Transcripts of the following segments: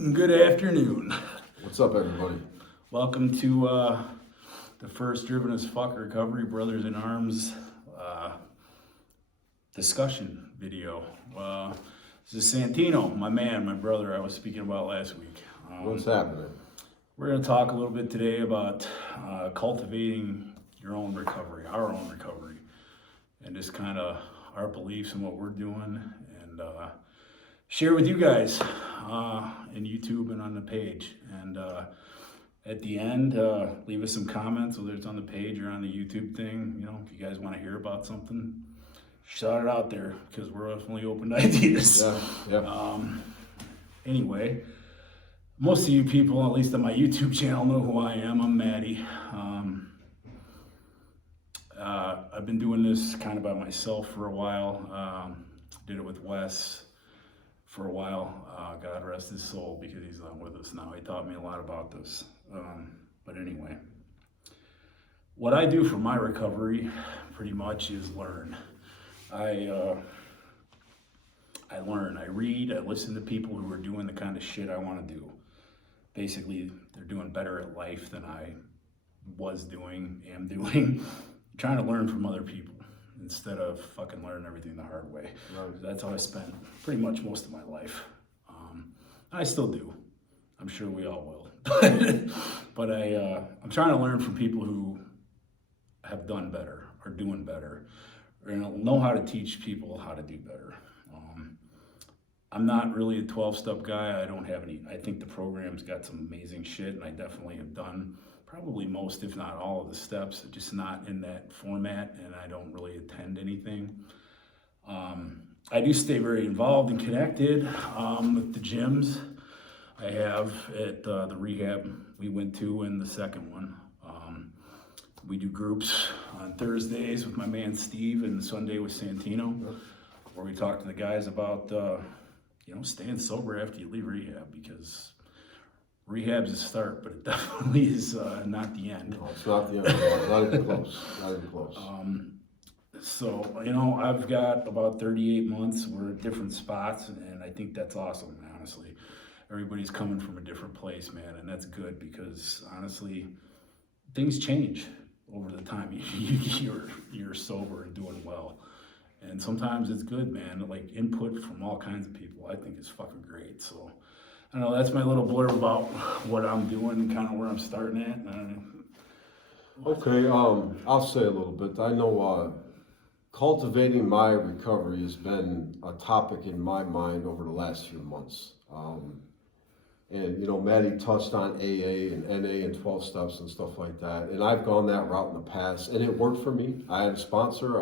Good afternoon. What's up, everybody? Welcome to the first Driven as Fuck Recovery Brothers in Arms discussion video. This is Santino, my man, my brother I was speaking about last week. What's happening? We're going to talk a little bit today about cultivating your own recovery, our own recovery, and just kind of our beliefs and what we're doing, and share with you guys in YouTube and on the page. And at the end, leave us some comments, whether it's on the page or on the YouTube thing. You know, if you guys want to hear about something, shout it out there, because we're definitely open to ideas. Yeah. Anyway, most of you people, at least on my YouTube channel, know who I am. I'm Maddie. I've been doing this kind of by myself for a while. Did it with Wes for a while. God rest his soul, because he's not with us now. He taught me a lot about this. But anyway, what I do for my recovery pretty much is learn. I learn, I read, I listen to people who are doing the kind of shit I want to do. Basically, they're doing better at life than I was doing, am doing. Trying to learn from other people instead of fucking learning everything the hard way. Right. That's how I spent pretty much most of my life. I still do. I'm sure we all will. But I'm trying to learn from people who have done better, are doing better, or know how to teach people how to do better. I'm not really a 12-step guy. I don't have any. I think the program's got some amazing shit, and I definitely have done probably most, if not all, of the steps, just not in that format, and I don't really attend anything. I do stay very involved and connected with the gyms I have at the rehab we went to, and the second one. We do groups on Thursdays with my man Steve, and Sunday with Santino, where we talk to the guys about staying sober after you leave rehab, because rehab's a start, but it definitely is not the end. No, it's not the end. Not even close. Not even close. So, I've got about 38 months. We're at different spots, and I think that's awesome, honestly. Everybody's coming from a different place, man, and that's good, because, honestly, things change over the time you're sober and doing well. And sometimes it's good, man. Like, input from all kinds of people, I think is fucking great. So, I don't know, that's my little blurb about what I'm doing and kind of where I'm starting at. Okay, I'll say a little bit. I know cultivating my recovery has been a topic in my mind over the last few months. And, Maddie touched on AA and NA and 12 steps and stuff like that. And I've gone that route in the past, and it worked for me. I had a sponsor.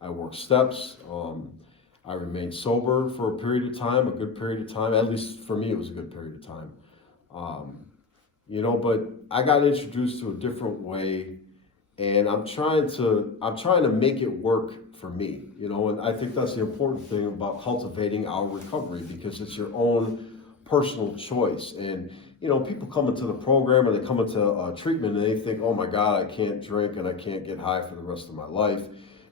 I worked steps. I remained sober for a period of time, a good period of time. At least for me, it was a good period of time. But I got introduced to a different way, and I'm trying to make it work for me. And I think that's the important thing about cultivating our recovery, because it's your own personal choice. And people come into the program, and they come into treatment, and they think, oh my God, I can't drink and I can't get high for the rest of my life.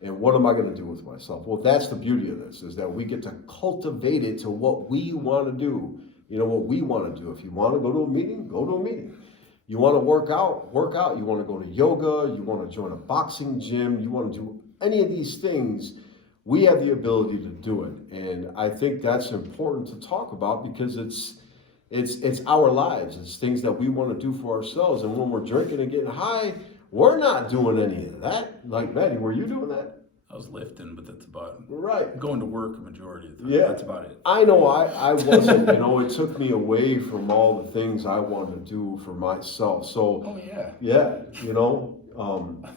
And what am I going to do with myself? Well, that's the beauty of this, is that we get to cultivate it to what we want to do. What we want to do. If you want to go to a meeting, go to a meeting. You want to work out, work out. You want to go to yoga, you want to join a boxing gym, you want to do any of these things, we have the ability to do it. And I think that's important to talk about, because it's our lives. It's things that we want to do for ourselves. And when we're drinking and getting high, we're not doing any of that. Like, Maddie, were you doing that? I was lifting, but that's about right. Going to work a majority of the time. Yeah, that's about it. I know I wasn't. It took me away from all the things I wanted to do for myself. So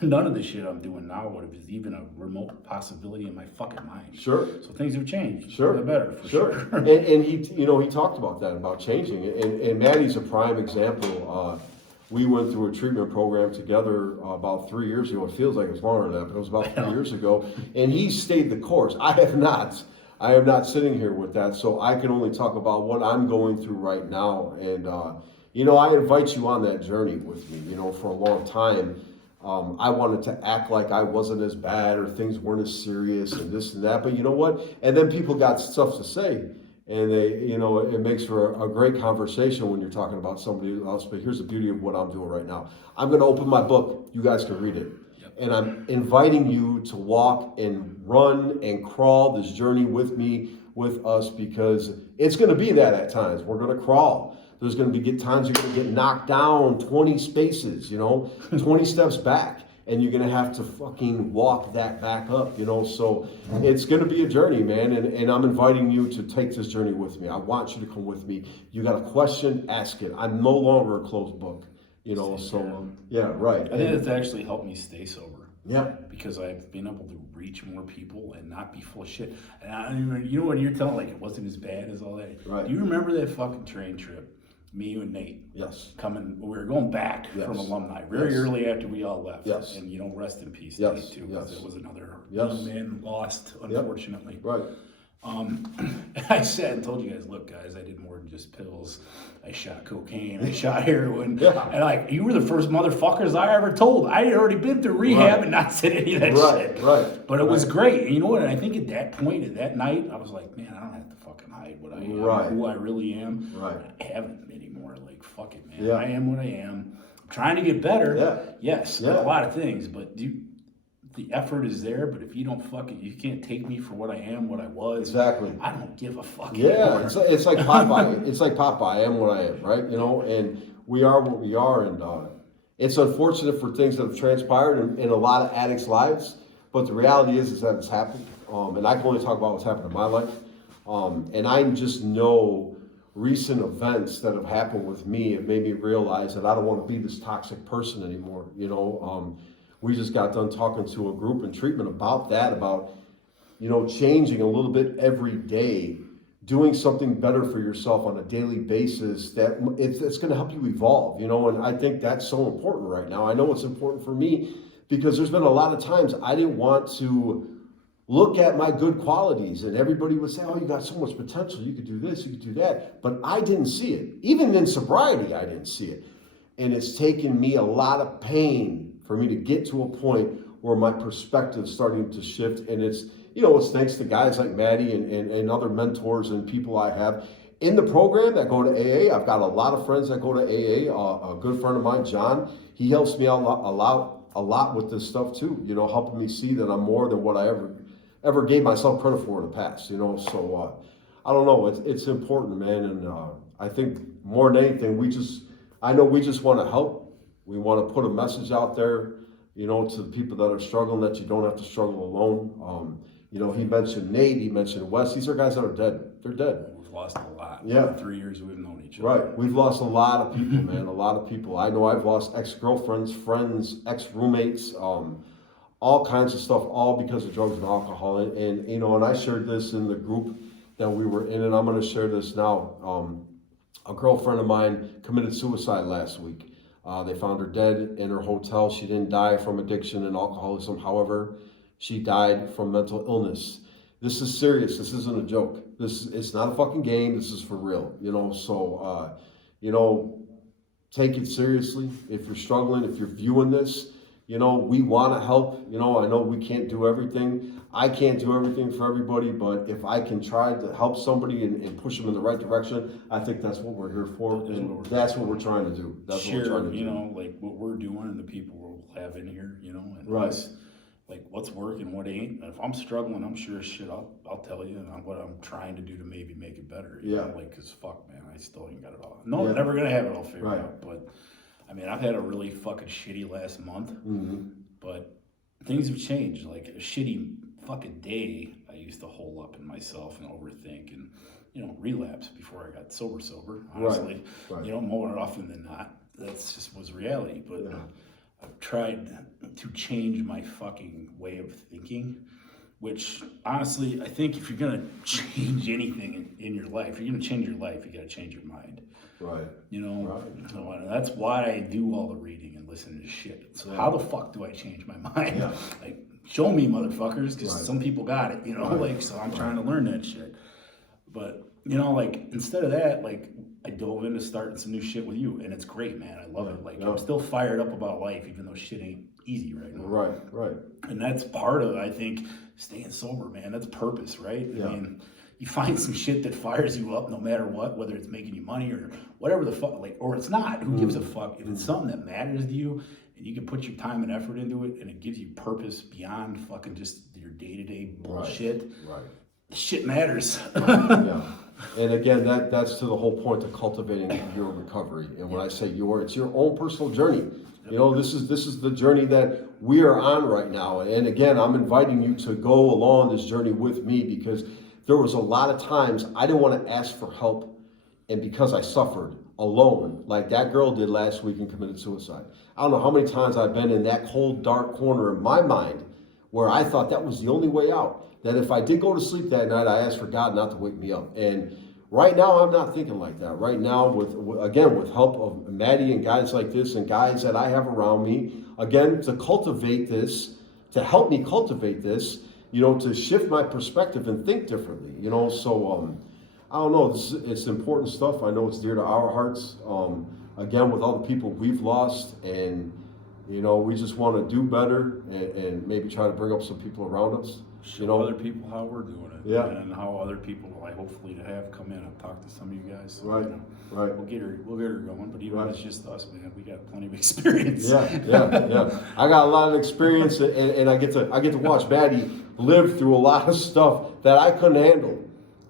none of the shit I'm doing now would have even a remote possibility in my fucking mind. Sure. So things have changed. Sure. For the better, for sure. And he talked about that, about changing. And Maddie's a prime example. We went through a treatment program together about 3 years ago. It feels like it's longer than that, but it was about 3 years ago. And he stayed the course. I have not. I am not sitting here with that. So I can only talk about what I'm going through right now. And, I invite you on that journey with me. For a long time, I wanted to act like I wasn't as bad, or things weren't as serious and this and that. But you know what? And then people got stuff to say. and it makes for a great conversation when you're talking about somebody else. But here's the beauty of what I'm doing right now. I'm going to open my book. You guys can read it. Yep. And I'm inviting you to walk and run and crawl this journey with me, with us, because it's going to be that at times. We're going to crawl. There's going to be times you're going to get knocked down 20 spaces, 20 steps back, and you're going to have to fucking walk that back up, So it's going to be a journey, man, and I'm inviting you to take this journey with me. I want you to come with me. You got a question, ask it. I'm no longer a closed book, yeah, right. I think it's actually helped me stay sober. Yeah. Because I've been able to reach more people and not be full of shit. And when you're telling, like, it wasn't as bad as all that. Right. Do you remember that fucking train trip? Me, you, and Nate. Yes. We were going back from alumni very early after we all left. Yes. And, rest in peace, Yes. Nate, too. Because it was another Yes. man lost, unfortunately. Yep. Right. And I said and told you guys, look, guys, I did more than just pills. I shot cocaine, I shot heroin. Yeah. And you were the first motherfuckers I ever told. I had already been through rehab and not said any of that shit. Right. But it was great. And you know what? And I think at that point, at that night, I was like, man, I don't have to fucking hide what I am, who I really am. Right. I haven't anymore. Like, fuck it, man. Yeah. I am what I am. I'm trying to get better. Yeah. Yes, Yeah. a lot of things. But the effort is there, but if you don't you can't take me for what I am, what I was. Exactly. I don't give a fuck. Yeah, it's like Popeye. It's like Popeye. I am what I am, right? And we are what we are. And it's unfortunate for things that have transpired in a lot of addicts' lives, but the reality is that it's happened. And I can only talk about what's happened in my life. And I just know recent events that have happened with me have made me realize that I don't want to be this toxic person anymore. We just got done talking to a group in treatment about that, changing a little bit every day, doing something better for yourself on a daily basis, that it's going to help you evolve, and I think that's so important right now. I know it's important for me because there's been a lot of times I didn't want to look at my good qualities, and everybody would say, oh, you got so much potential, you could do this, you could do that, but I didn't see it. Even in sobriety, I didn't see it. And it's taken me a lot of pain for me to get to a point where my perspective is starting to shift. And it's thanks to guys like Maddie and other mentors and people I have in the program that go to AA. I've got a lot of friends that go to AA. A good friend of mine, John, he helps me out a lot with this stuff too, helping me see that I'm more than what I ever gave myself credit for in the past, so I don't know, it's important, man. And I think more than anything, I know we just want to help. We want to put a message out there, to the people that are struggling, that you don't have to struggle alone. He mentioned Nate, he mentioned Wes. These are guys that are dead. They're dead. We've lost a lot. Yeah. In 3 years we've known each other. Right. We've lost a lot of people, man. A lot of people. I know I've lost ex-girlfriends, friends, ex-roommates, all kinds of stuff, all because of drugs and alcohol. And I shared this in the group that we were in, and I'm going to share this now. A girlfriend of mine committed suicide last week. They found her dead in her hotel. She didn't die from addiction and alcoholism. However, she died from mental illness. This is serious. This isn't a joke. It's not a fucking game. This is for real. So take it seriously. If you're struggling, if you're viewing this, we want to help. I know we can't do everything. I can't do everything for everybody, but if I can try to help somebody and push them in the right direction, I think that's what we're here for, and that's what we're trying to do. That's what we're trying to do. Like what we're doing and the people we'll have in here, and right. Like what's working, what ain't. And if I'm struggling, I'm sure as shit, I'll tell you what I'm trying to do to maybe make it better. You know? Cause fuck, man, I still ain't got it all. No, I'm never gonna have it all figured out, but I mean, I've had a really fucking shitty last month, but things have changed. Like a shitty fucking day, I used to hole up in myself and overthink and, relapse before I got sober, honestly. Right. More often than not. That's just was reality. But I've tried to change my fucking way of thinking, which honestly, I think if you're gonna change anything in your life, if you're gonna change your life, you gotta change your mind. Right. So that's why I do all the reading and listening to shit. So how the fuck do I change my mind? Yeah. Like, show me, motherfuckers, because some people got it, so I'm trying to learn that shit. But, instead of that, I dove into starting some new shit with you, and it's great, man. I love it. I'm still fired up about life, even though shit ain't easy right now. Right. And that's part of, I think, staying sober, man. That's purpose, right? Yeah. I mean, you find some shit that fires you up no matter what, whether it's making you money or whatever the fuck, like, or it's not. Who gives a fuck? If it's something that matters to you and you can put your time and effort into it and it gives you purpose beyond fucking just your day-to-day bullshit, Right. shit matters. Yeah. And again, that's to the whole point of cultivating your recovery. And when I say it's your own personal journey. You know, this is the journey that we are on right now. And again, I'm inviting you to go along this journey with me, because there was a lot of times I didn't want to ask for help, and because I suffered alone, like that girl did last week and committed suicide. I don't know how many times I've been in that cold, dark corner in my mind where I thought that was the only way out. That if I did go to sleep that night, I asked for God not to wake me up. And right now, I'm not thinking like that. Right now, with help of Maddie and guys like this and guys that I have around me, again, to cultivate this, to help me cultivate this, you know, to shift my perspective and think differently, you know. So, I don't know, it's important stuff. I know it's dear to our hearts. Again, with all the people we've lost, and, you know, we just want to do better and maybe try to bring up some people around us. Show other people how we're doing it, yeah, and how other people I hopefully to have come in and talk to some of you guys. So, right, you know, right. We'll get her going, but even right. if it's just us, man, we got plenty of experience. Yeah. I got a lot of experience, and I get to watch Maddie live through a lot of stuff that I couldn't handle.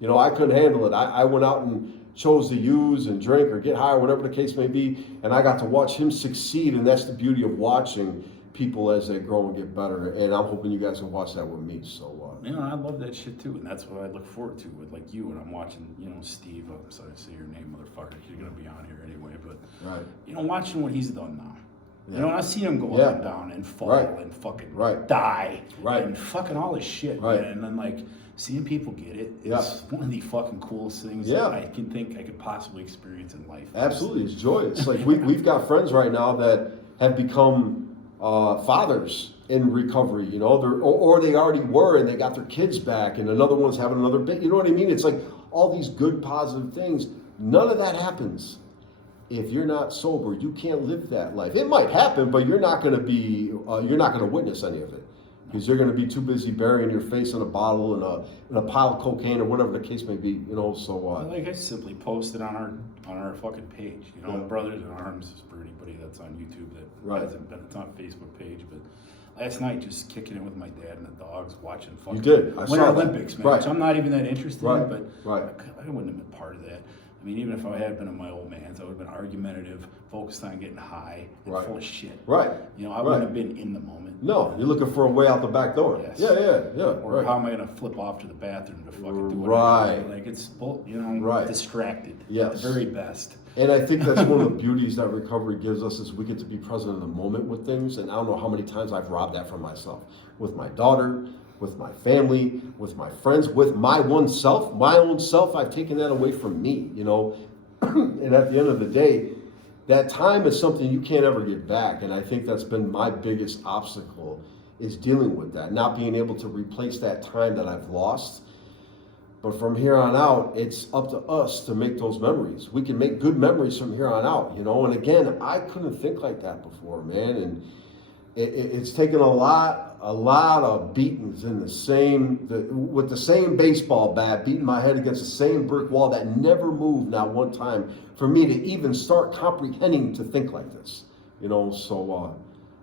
You know, I couldn't handle it. I went out and chose to use and drink or get high or whatever the case may be, and I got to watch him succeed, and that's the beauty of watching people as they grow and get better, and I'm hoping you guys can watch that with me. So you know, I love that shit too, and that's what I look forward to with like you. And I'm watching, you know, Steve. I'm sorry to say your name, motherfucker. You're gonna be on here anyway, but right. You know, watching what he's done now. Yeah. You know, I see him go up and down and fall and fucking die and fucking all this shit, man. And then like seeing people get it is one of the fucking coolest things that I can think I could possibly experience in life. Absolutely, it's joyous. Like we've got friends right now that have become fathers in recovery, you know, or they already were and they got their kids back, and another one's having another bit. You know what I mean? It's like all these good, positive things. None of that happens if you're not sober. You can't live that life. It might happen, but you're not going to be, you're not going to witness any of it, because you're going to be too busy burying your face in a bottle and a pile of cocaine or whatever the case may be. You know, so like I simply posted on our fucking page. You know, Brothers in Arms is for anybody that's on YouTube that hasn't been. It's on Facebook page, but. Last night, just kicking it with my dad and the dogs, watching fucking Winter Olympics, man. Which I'm not even that interested in, but I wouldn't have been part of that. I mean, even if I had been in my old man's, I would have been argumentative, focused on getting high, and full of shit. You know, I wouldn't have been in the moment. No, you're looking for a way out the back door. Yes. Yeah. Or how am I going to flip off to the bathroom to fucking do whatever? Like, it's, you know, distracted. Yes. The very best. And I think that's one of the beauties that recovery gives us, is we get to be present in the moment with things. And I don't know how many times I've robbed that from myself. With my daughter, with my family, with my friends, with my own self, I've taken that away from me, you know. And at the end of the day, that time is something you can't ever get back. And I think that's been my biggest obstacle, is dealing with that, not being able to replace that time that I've lost. But from here on out, it's up to us to make those memories. We can make good memories from here on out, you know. And again, I couldn't think like that before, man. And it's taken a lot of beatings in with the same baseball bat, beating my head against the same brick wall that never moved, not one time, for me to even start comprehending to think like this, you know. So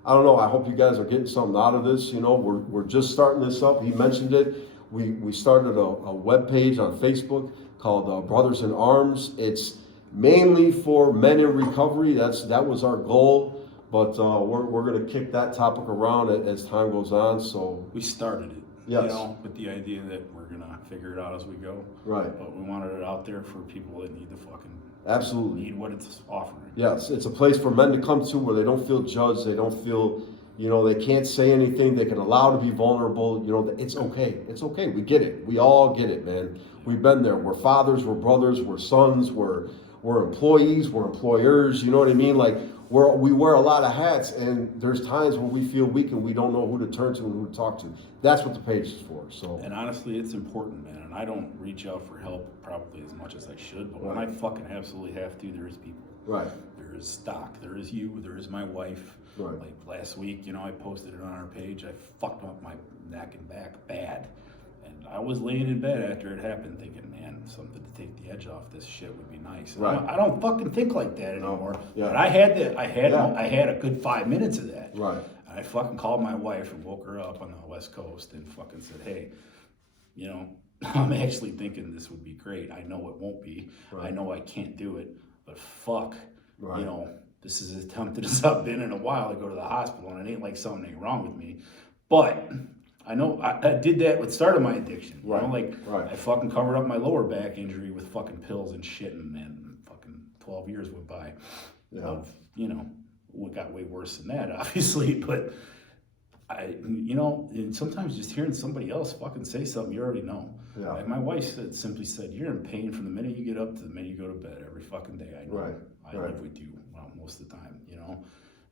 I don't know. I hope you guys are getting something out of this. You know, we're just starting this up. He mentioned it. We started a web page on Facebook called Brothers in Arms. It's mainly for men in recovery. That was our goal, but we're going to kick that topic around as time goes on. So we started it, you know, with the idea that we're going to figure it out as we go. But we wanted it out there for people that need the fucking need what it's offering. Yes, it's a place for men to come to where they don't feel judged. They don't feel. You know, they can't say anything. They can allow to be vulnerable. You know, it's okay. It's okay. We get it. We all get it, man. We've been there. We're fathers. We're brothers. We're sons. We're employees. We're employers. You know what I mean? Like, we wear a lot of hats, and there's times when we feel weak and we don't know who to turn to and who to talk to. That's what the page is for. So. And honestly, it's important, man. And I don't reach out for help probably as much as I should, but when I fucking absolutely have to, there is people. There is Stock. There is you. There is my wife. Like last week, you know, I posted it on our page. I fucked up my neck and back bad, and I was laying in bed after it happened thinking, man, something to take the edge off this shit would be nice. Right. I don't fucking think like that anymore. Yeah. But I had that. Yeah. I had a good 5 minutes of that. Right. I fucking called my wife and woke her up on the West Coast and fucking said, hey, you know, I'm actually thinking this would be great. I know it won't be. Right. I know I can't do it. But fuck, Right. you know, this is as tempted as I've been in a while to go to the hospital, and it ain't like something ain't wrong with me. But I know I did that with started my addiction. You Right. know, like Right. I fucking covered up my lower back injury with fucking pills and shit, and man, fucking 12 years went by. Yeah. Of, you know, it got way worse than that, obviously, but you know, and sometimes just hearing somebody else fucking say something you already know. Yeah. Like my wife simply said, you're in pain from the minute you get up to the minute you go to bed every fucking day. I know. Right. I live with you, well, most of the time, you know.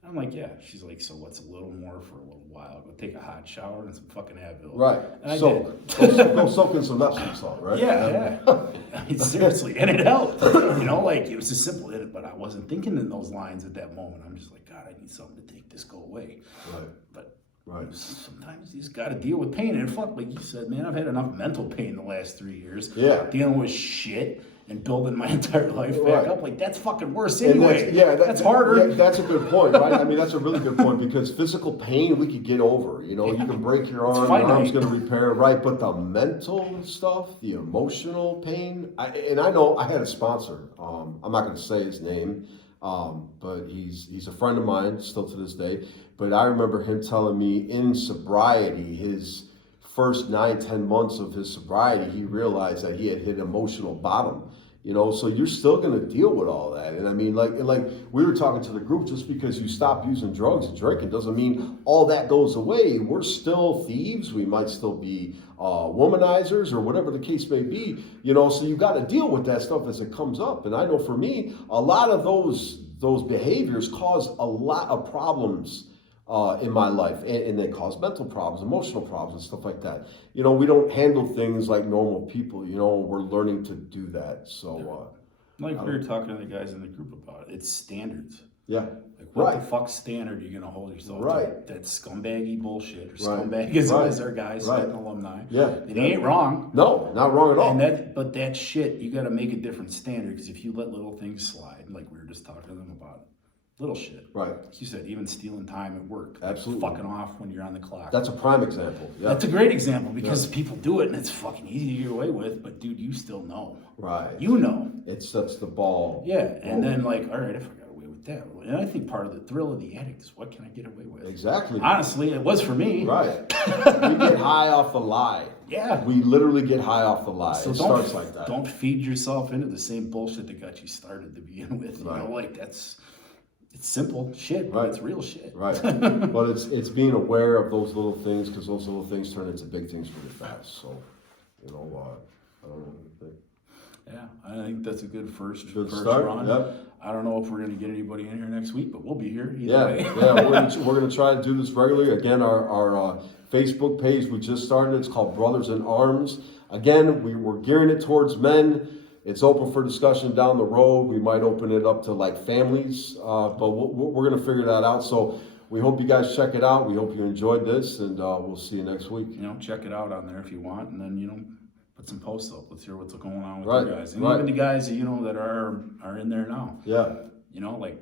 And I'm like, yeah. She's like, so what's a little more for a little while? Go take a hot shower and some fucking Advil. Right. And I So go soak in some Epsom salt, right? Yeah. I mean, seriously, and it helped. You know, like it was as simple, but I wasn't thinking in those lines at that moment. I'm just like, God, I need something to take this go away. Right. But Right. sometimes you just got to deal with pain. And fuck, like you said, man, I've had enough mental pain the last 3 years. Yeah. Dealing with shit and building my entire life back Right. up. Like, that's fucking worse And anyway. that's harder. Yeah, that's a good point, right? I mean, that's a really good point because physical pain we could get over. You know, you can break your arm, your arm's going to repair, right? But the mental stuff, the emotional pain, I know I had a sponsor. I'm not going to say his name, but he's a friend of mine still to this day. But I remember him telling me in sobriety, his first 9-10 months of his sobriety, he realized that he had hit emotional bottom. You know, so you're still going to deal with all that. And I mean, like we were talking to the group, just because you stop using drugs and drinking doesn't mean all that goes away. We're still thieves. We might still be womanizers or whatever the case may be, you know, so you got to deal with that stuff as it comes up. And I know for me, a lot of those behaviors cause a lot of problems in my life, and they cause mental problems, emotional problems, and stuff like that. You know, we don't handle things like normal people. You know, we're learning to do that. So, like we were talking to the guys in the group about it, it's standards. Yeah. Like, what the fuck standard are you gonna hold yourself to? That scumbaggy bullshit, or scumbag is our guy, an alumni. Yeah. It ain't wrong. No, not wrong at all. But that shit, you gotta make a different standard, because if you let little things slide, like we were just talking to them about, little shit. Right. Like you said, even stealing time at work. Absolutely. Like fucking off when you're on the clock. That's a prime example. Yeah. That's a great example, because people do it and it's fucking easy to get away with, but dude, you still know. Right. You know. It sets the ball. Yeah, and then like, all right, if I got away with that. And I think part of the thrill of the addict is, what can I get away with? Exactly. Honestly, it was for me. Right. We get high off the lie. Yeah. We literally get high off the lie. So it starts like that. Don't feed yourself into the same bullshit that got you started to begin with. You know, like it's simple shit, but it's real shit. Right. But it's being aware of those little things, because those little things turn into big things really fast. So, you know, I don't know. Yeah, I think that's a good first start. run. Yep. I don't know if we're going to get anybody in here next week, but we'll be here either way. We're gonna try to do this regularly. Again, our Facebook page we just started. It's called Brothers in Arms. Again, we're gearing it towards men. It's open for discussion down the road. We might open it up to like families, but we're gonna figure that out. So we hope you guys check it out. We hope you enjoyed this, and we'll see you next week. You know, check it out on there if you want, and then, you know, put some posts up. Let's hear what's going on with you guys. And even the guys, you know, that are in there now. Yeah. You know, like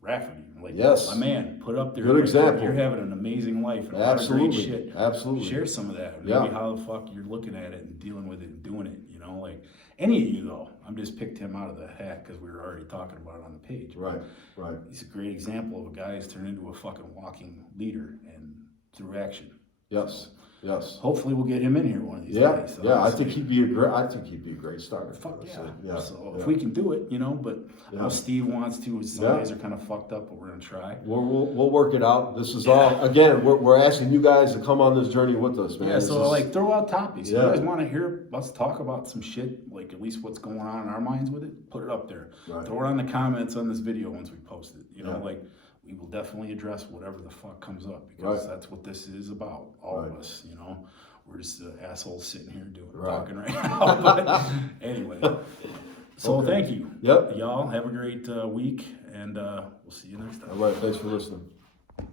Rafferty. Like, yes. My man, put up there. Good example. You're having an amazing life. And Absolutely. A lot of great shit. Absolutely. Share some of that. Maybe how the fuck you're looking at it and dealing with it and doing it. You know, like any of you though. I'm just picked him out of the hat because we were already talking about it on the page. Right. Right. He's a great example of a guy who's turned into a fucking walking leader and through action. Yes. Yes. Hopefully we'll get him in here one of these days. So yeah, I think he'd be a great starter. Fuck yeah. So if we can do it, you know, but I know Steve wants to. Some days are kind of fucked up, but we're gonna try. We'll work it out. This is all again. We're asking you guys to come on this journey with us, man. Yeah. So like, throw out topics. Yeah. You guys want to hear us talk about some shit, like at least what's going on in our minds with it? Put it up there. Right. Throw it on the comments on this video once we post it. You know, like. We will definitely address whatever the fuck comes up, because that's what this is about. All of us, you know. We're just assholes sitting here talking right now. But anyway, so thank you. Yep. Y'all have a great week, and we'll see you next time. All right. Thanks for listening.